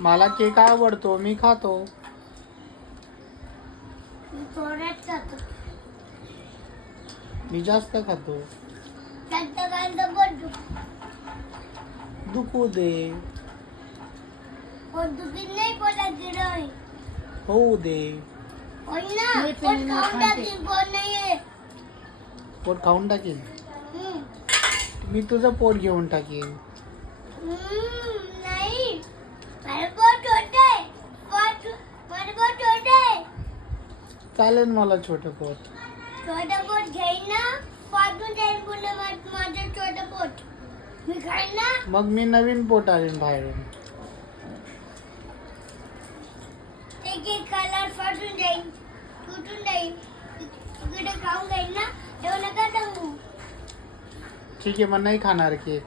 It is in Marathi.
मला केक आवडतो, मी खातो. मी थोडाच खातो. मी जास्त खातो. जास्त खाल्लं पोट दुखू दे, दुखत नाही, पोटात गिळलं. होऊ दे. होय ना, मी पोट पण खाऊन खाते. टाकीन, पोट नाहीये. पोट खाऊन टाकीन. हम्म. मी तुझं पोट घेऊन टाकीन. नाही. माझं पोट छोटं आहे. माझं पोट छोटं आहे. चालेल मला छोटं पोट. छोटं पोट घेईन ना, फाटून जाईल पुन्हा माझं छोटं पोट. मी खाईन ना. मग मी नवीन पोट आणीन बाहेरून. एक कलर फाटून जाईल, तुटून जाईल. इकडे खाऊन जाईल ना, तेव्हा नका सांगू. ठीक आहे, मग नाही खाणार केक.